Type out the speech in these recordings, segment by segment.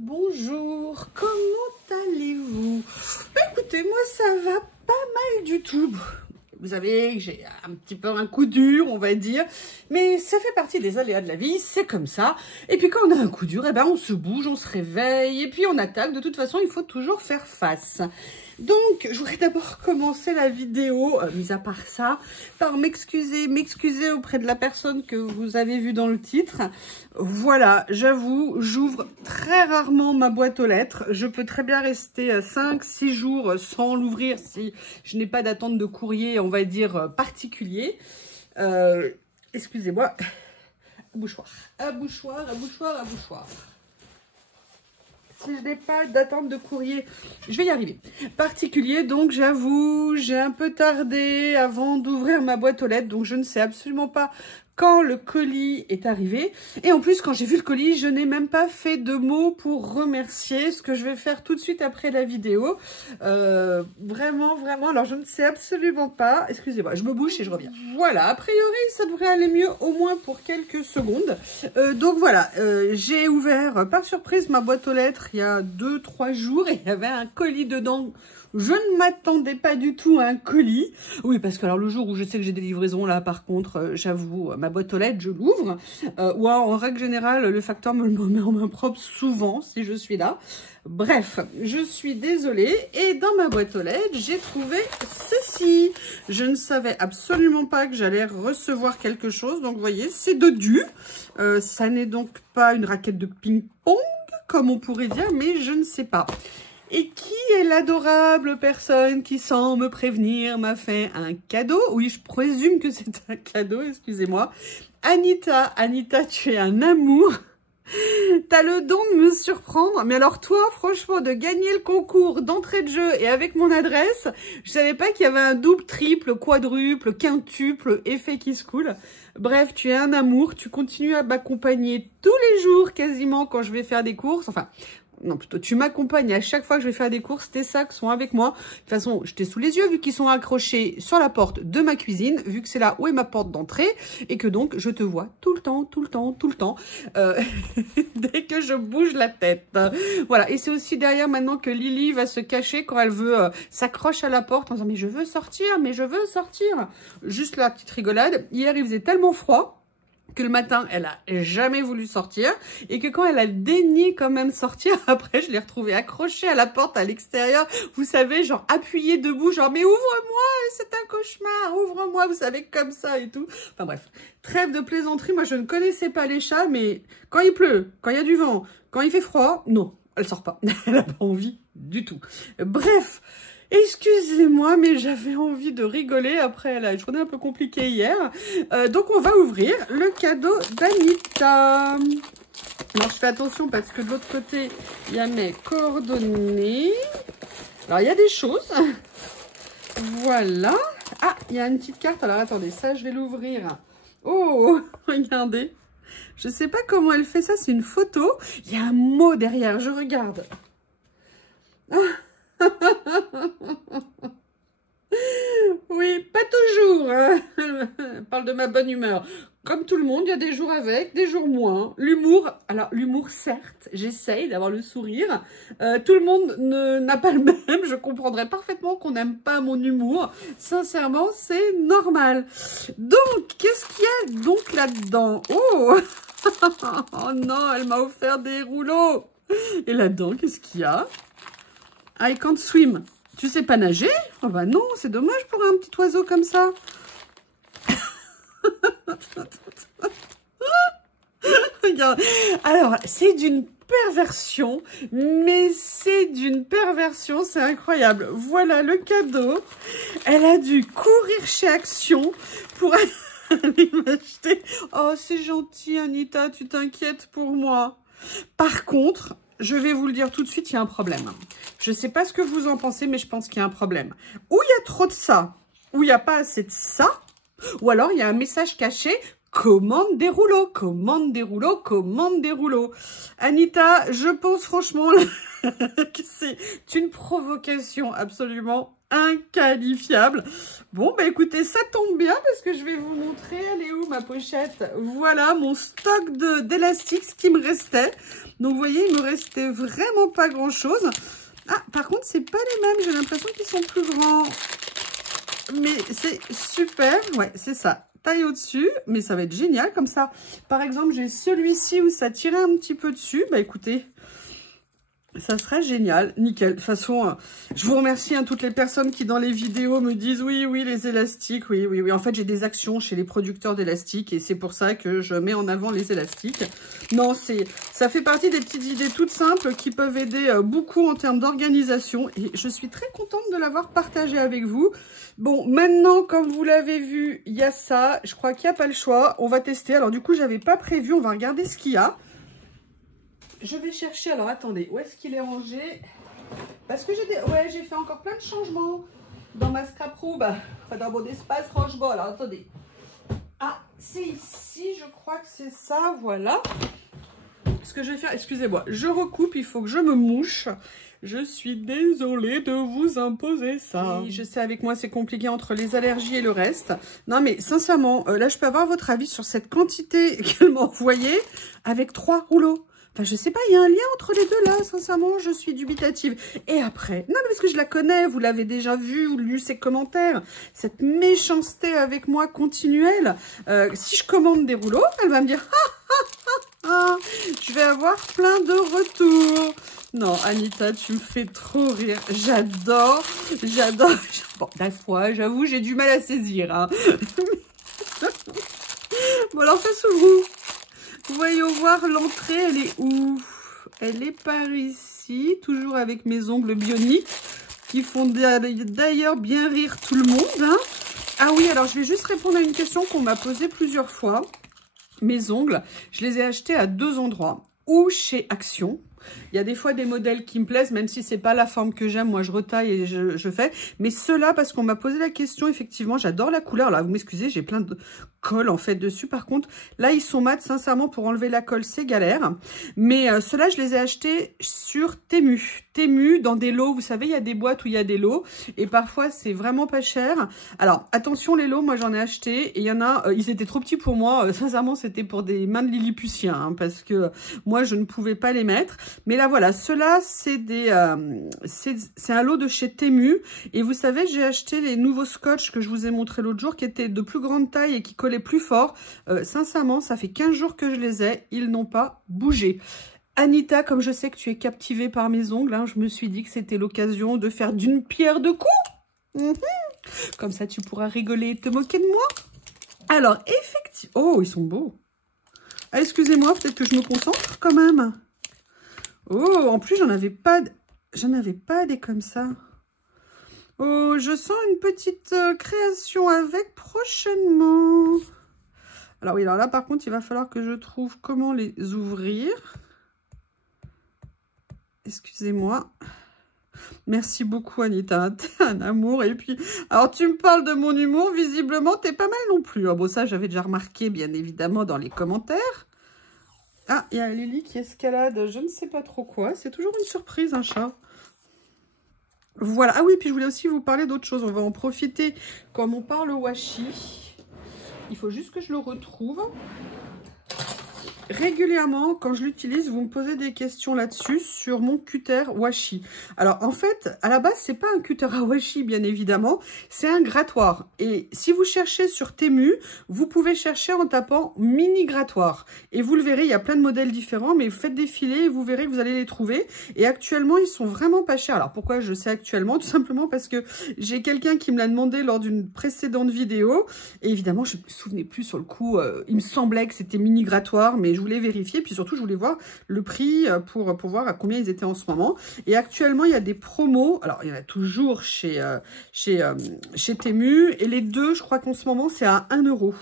Bonjour, comment allez-vous? Écoutez, moi ça va pas mal du tout. Vous savez, j'ai un petit peu un coup dur, on va dire, mais ça fait partie des aléas de la vie, c'est comme ça. Et puis quand on a un coup dur, eh ben on se bouge, on se réveille, et puis on attaque. De toute façon, il faut toujours faire face. Donc, je voudrais d'abord commencer la vidéo, mis à part ça, par m'excuser auprès de la personne que vous avez vue dans le titre. Voilà, j'avoue, j'ouvre très rarement ma boîte aux lettres. Je peux très bien rester 5-6 jours sans l'ouvrir si je n'ai pas d'attente de courrier, on va dire, particulier. Excusez-moi. Un bouchoir. Si je n'ai pas d'attente de courrier, je vais y arriver. Particulier, donc j'avoue, j'ai un peu tardé avant d'ouvrir ma boîte aux lettres, donc je ne sais absolument pas quand le colis est arrivé. Et en plus, quand j'ai vu le colis, je n'ai même pas fait de mots pour remercier, ce que je vais faire tout de suite après la vidéo. Vraiment, alors je ne sais absolument pas. Excusez-moi, je me bouche et je reviens. Voilà, a priori, ça devrait aller mieux, au moins pour quelques secondes. Donc voilà, j'ai ouvert par surprise ma boîte aux lettres il y a 2-3 jours et il y avait un colis dedans. Je ne m'attendais pas du tout à un colis. Oui, parce que alors le jour où je sais que j'ai des livraisons, là, par contre, j'avoue, ma boîte aux lettres, je l'ouvre. Ou en règle générale, le facteur me le met en main propre souvent, si je suis là. Bref, je suis désolée. Et dans ma boîte aux lettres, j'ai trouvé ceci. Je ne savais absolument pas que j'allais recevoir quelque chose. Donc, vous voyez, c'est dodu. Ça n'est donc pas une raquette de ping-pong, comme on pourrait dire, mais je ne sais pas. Et qui est l'adorable personne qui, sans me prévenir, m'a fait un cadeau? Oui, je présume que c'est un cadeau, excusez-moi. Anita, tu es un amour. T'as le don de me surprendre. Mais alors toi, franchement, de gagner le concours d'entrée de jeu et avec mon adresse, je savais pas qu'il y avait un double, triple, quadruple, quintuple effet qui se coule. Bref, tu es un amour. Tu continues à m'accompagner tous les jours quasiment quand je vais faire des courses. Enfin... Non, plutôt, tu m'accompagnes à chaque fois que je vais faire des courses, tes sacs sont avec moi. De toute façon, je t'ai sous les yeux vu qu'ils sont accrochés sur la porte de ma cuisine, vu que c'est là où est ma porte d'entrée et que donc je te vois tout le temps, dès que je bouge la tête. Voilà, et c'est aussi derrière maintenant que Lily va se cacher quand elle veut s'accroche à la porte en disant « mais je veux sortir. » Juste la petite rigolade. Hier, il faisait tellement froid que le matin, elle a jamais voulu sortir et que quand elle a daigné quand même sortir, après, je l'ai retrouvée accrochée à la porte à l'extérieur, vous savez, genre appuyée debout, genre « mais ouvre-moi, c'est un cauchemar, ouvre-moi », vous savez, comme ça et tout. Enfin bref, trêve de plaisanterie, moi je ne connaissais pas les chats, mais quand il pleut, quand il y a du vent, quand il fait froid, non, elle sort pas, elle n'a pas envie du tout. Bref. Excusez-moi, mais j'avais envie de rigoler après la journée un peu compliquée hier. Donc, on va ouvrir le cadeau d'Anita. Alors, je fais attention parce que de l'autre côté, il y a mes coordonnées. Alors, il y a des choses. Voilà. Ah, il y a une petite carte. Alors, attendez, ça, je vais l'ouvrir. Oh, regardez. Je ne sais pas comment elle fait ça. C'est une photo. Il y a un mot derrière. Je regarde. Ah. Oui, pas toujours. Hein. Elle parle de ma bonne humeur. Comme tout le monde, il y a des jours avec, des jours moins. L'humour, alors l'humour, certes, j'essaye d'avoir le sourire. Tout le monde n'a pas le même. Je comprendrais parfaitement qu'on n'aime pas mon humour. Sincèrement, c'est normal. Donc, qu'est-ce qu'il y a donc là-dedans? Oh, oh non, elle m'a offert des rouleaux. Et là-dedans, qu'est-ce qu'il y a? I can't swim. Tu sais pas nager? Oh bah non, c'est dommage pour un petit oiseau comme ça. Regarde. Alors, c'est d'une perversion, mais c'est d'une perversion, c'est incroyable. Voilà le cadeau. Elle a dû courir chez Action pour aller m'acheter. Oh, c'est gentil, Anita, tu t'inquiètes pour moi. Par contre... je vais vous le dire tout de suite, il y a un problème. Je ne sais pas ce que vous en pensez, mais je pense qu'il y a un problème. Ou il y a trop de ça, ou il n'y a pas assez de ça, ou alors il y a un message caché, commande des rouleaux, commande des rouleaux, commande des rouleaux. Anita, je pense franchement que c'est une provocation absolument inqualifiable. Bon, bah écoutez, ça tombe bien parce que je vais vous montrer, elle est où ma pochette? Voilà mon stock d'élastiques, ce qui me restait. Donc, vous voyez, il me restait vraiment pas grand-chose. Ah, par contre, c'est pas les mêmes, j'ai l'impression qu'ils sont plus grands. Mais c'est super, ouais, c'est ça. Taille au-dessus, mais ça va être génial comme ça. Par exemple, j'ai celui-ci où ça tirait un petit peu dessus. Bah écoutez, ça sera génial, nickel. De toute façon, je vous remercie toutes les personnes qui dans les vidéos me disent oui, oui, les élastiques, oui, oui, oui. En fait, j'ai des actions chez les producteurs d'élastiques et c'est pour ça que je mets en avant les élastiques. Non, ça fait partie des petites idées toutes simples qui peuvent aider beaucoup en termes d'organisation et je suis très contente de l'avoir partagé avec vous. Bon, maintenant, comme vous l'avez vu, il y a ça. Je crois qu'il n'y a pas le choix. On va tester. Alors, du coup, je n'avais pas prévu. On va regarder ce qu'il y a. Je vais chercher, alors attendez, où est-ce qu'il est rangé? Parce que j'ai fait encore plein de changements dans ma scrap room, enfin dans mon espace rangement. Alors attendez, ah c'est ici, je crois que c'est ça, voilà. Ce que je vais faire, excusez-moi, je recoupe, il faut que je me mouche. Je suis désolée de vous imposer ça. Oui, je sais, avec moi, c'est compliqué entre les allergies et le reste. Non, mais sincèrement, là, je peux avoir votre avis sur cette quantité qu'elle m'a envoyée avec 3 rouleaux. Enfin, je sais pas, il y a un lien entre les deux là, sincèrement, je suis dubitative. Et après, non, mais parce que je la connais, vous l'avez déjà vu ou lu ses commentaires, cette méchanceté avec moi continuelle. Si je commande des rouleaux, elle va me dire, je vais avoir plein de retours. Non, Anita, tu me fais trop rire. J'adore, j'adore. Bon, la fois, j'avoue, j'ai du mal à saisir. Hein. Bon, alors ça s'ouvre. Voyons voir l'entrée, elle est où? Elle est par ici, toujours avec mes ongles bioniques, qui font d'ailleurs bien rire tout le monde. Hein. Ah oui, alors je vais juste répondre à une question qu'on m'a posée plusieurs fois. Mes ongles, je les ai achetés à 2 endroits. Ou chez Action. Il y a des fois des modèles qui me plaisent, même si c'est pas la forme que j'aime, moi je retaille et je fais. Mais ceux-là, parce qu'on m'a posé la question, effectivement, j'adore la couleur. Là, vous m'excusez, j'ai plein de colle en fait dessus. Par contre, là, ils sont mat, sincèrement, pour enlever la colle, c'est galère. Mais ceux-là, je les ai achetés sur Temu. Temu, dans des lots, vous savez, il y a des boîtes où il y a des lots. Et parfois, c'est vraiment pas cher. Alors, attention, les lots, moi j'en ai acheté. Et il y en a, ils étaient trop petits pour moi. Sincèrement, c'était pour des mains de Lilliputien. Hein, parce que moi, je ne pouvais pas les mettre. Mais là, voilà, ceux-là, c'est un lot de chez Temu. Et vous savez, j'ai acheté les nouveaux scotch que je vous ai montré l'autre jour, qui étaient de plus grande taille et qui collaient plus fort. Sincèrement, ça fait 15 jours que je les ai. Ils n'ont pas bougé. Anita, comme je sais que tu es captivée par mes ongles, hein, je me suis dit que c'était l'occasion de faire d'une pierre deux coups. Comme ça, tu pourras rigoler et te moquer de moi. Alors, effectivement... Oh, ils sont beaux. Ah, excusez-moi, peut-être que je me concentre quand même. Oh, en plus, j'en avais pas des comme ça. Oh, je sens une petite création avec prochainement. Alors oui, alors là, par contre, il va falloir que je trouve comment les ouvrir. Excusez-moi. Merci beaucoup, Anita. T'es un amour. Et puis, alors, tu me parles de mon humour. Visiblement, t'es pas mal non plus. Ah, bon, ça, j'avais déjà remarqué, bien évidemment, dans les commentaires. Ah, il y a Lily qui escalade, je ne sais pas trop quoi. C'est toujours une surprise, un chat. Voilà. Ah oui, puis je voulais aussi vous parler d'autre chose. On va en profiter comme on parle washi. Il faut juste que je le retrouve. Régulièrement, quand je l'utilise, vous me posez des questions là-dessus sur mon cutter washi. Alors, en fait, à la base, c'est pas un cutter à washi, bien évidemment. C'est un grattoir. Et si vous cherchez sur Temu, vous pouvez chercher en tapant mini grattoir. Et vous le verrez, il y a plein de modèles différents, mais faites défiler et vous verrez que vous allez les trouver. Et actuellement, ils sont vraiment pas chers. Alors, pourquoi je sais actuellement? Tout simplement parce que j'ai quelqu'un qui me l'a demandé lors d'une précédente vidéo. Et évidemment, je me souvenais plus sur le coup. Il me semblait que c'était mini grattoir, mais je voulais vérifier, puis surtout je voulais voir le prix pour voir à combien ils étaient en ce moment. Et actuellement il y a des promos, alors il y en a toujours chez Temu, et les deux je crois qu'en ce moment c'est à 1 €.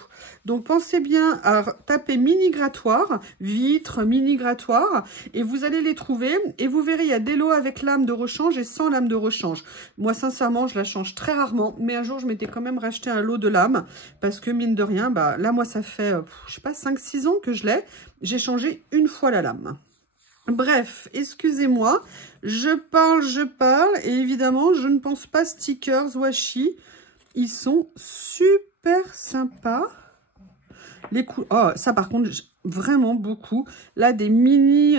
Donc pensez bien à taper mini grattoir, vitre, mini grattoir, et vous allez les trouver, et vous verrez il y a des lots avec lame de rechange et sans lame de rechange. Moi sincèrement je la change très rarement, mais un jour je m'étais quand même racheté un lot de lame, parce que mine de rien, bah là moi ça fait, je sais pas, 5-6 ans que je l'ai. J'ai changé une fois la lame. Bref, excusez-moi, je parle, et évidemment, je ne pense pas stickers washi. Ils sont super sympas. Les oh, ça par contre, vraiment beaucoup. Là, des mini,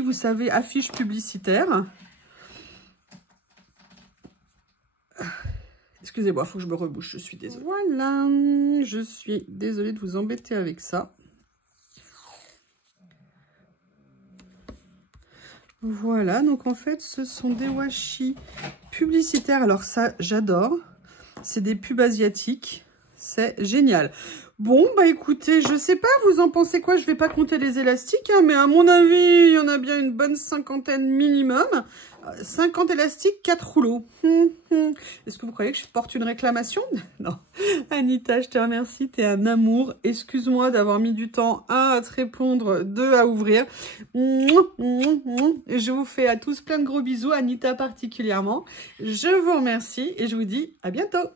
vous savez, affiches publicitaires. Excusez-moi, il faut que je me rebouche, je suis désolée. Voilà, je suis désolée de vous embêter avec ça. Voilà, donc en fait, ce sont des washi publicitaires. Alors ça, j'adore. C'est des pubs asiatiques. C'est génial. Bon, bah écoutez, je sais pas, vous en pensez quoi? Je vais pas compter les élastiques, hein, mais à mon avis, il y en a bien une bonne cinquantaine minimum. 50 élastiques, 4 rouleaux. Est-ce que vous croyez que je porte une réclamation? Non. Anita, je te remercie, t'es un amour. Excuse-moi d'avoir mis du temps, 1 à te répondre, 2 à ouvrir. Je vous fais à tous plein de gros bisous, Anita particulièrement. Je vous remercie et je vous dis à bientôt.